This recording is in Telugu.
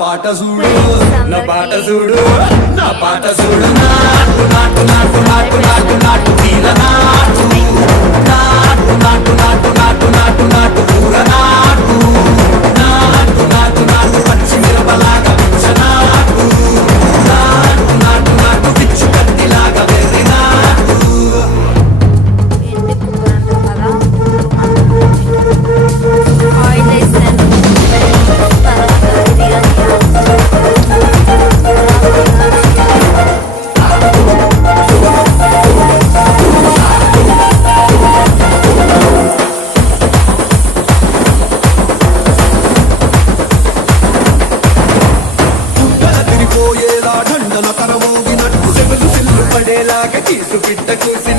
పాట చూడు నా పాట చూడు నా పాట చూడు నాటు నాటు నాటు నాటు నాటు నాటు తీర నాటు నాటు నాటు నాటు నాటు నాటు నాటు కూర నాటు నాటు నాటు నాటు పచ్చి మిరపలాగా పిచ్చ నాటు నాటు నాటు నాటు పిచ్చు కత్తిలాగా వెర్రి నాటు తిరిపోయేలా ఢండన కరమోగినట్టు సెగలు సిల్లు పడేలాగా కీసు పిట్ట కూసిన